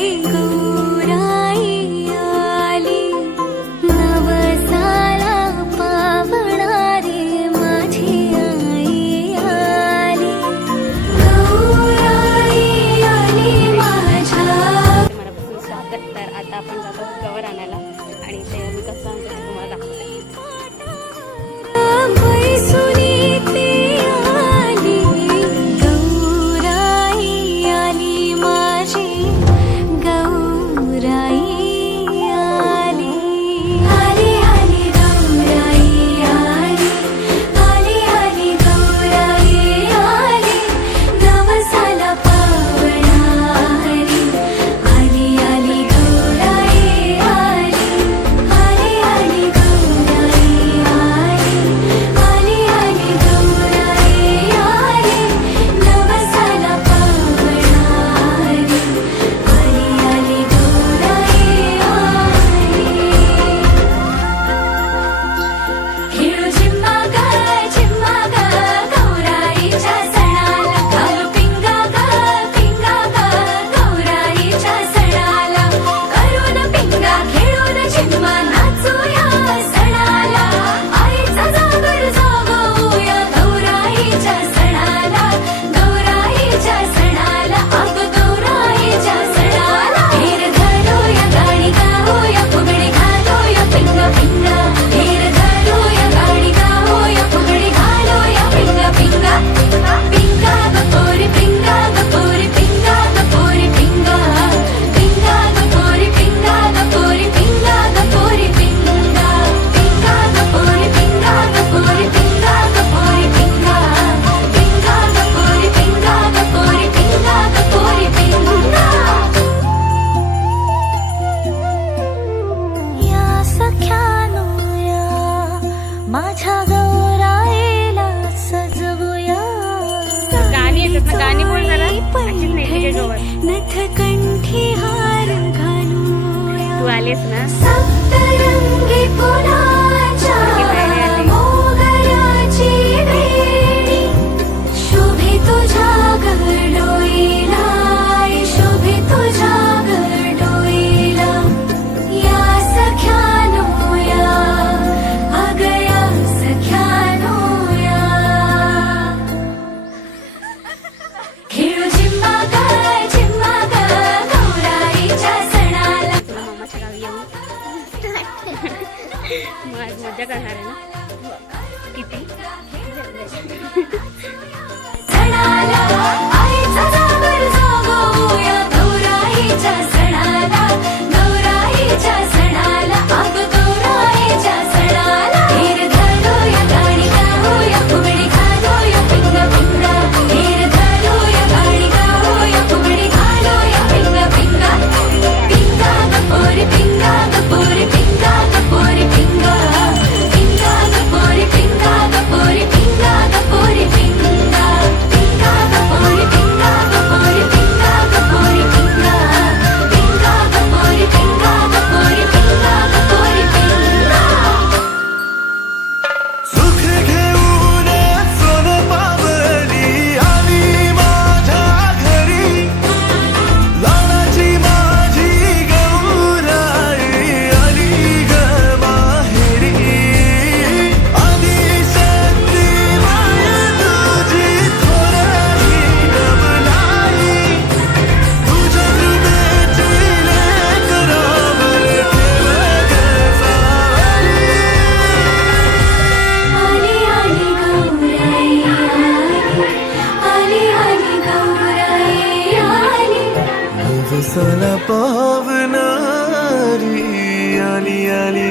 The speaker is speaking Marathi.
good. माझ्या गौरायला सजवूया. गाणी येतात ना गाणी बोल जरा. नथ कंठी हार घालूया. तू आलेस ना? जगह है ना? सल पावनारि अली अली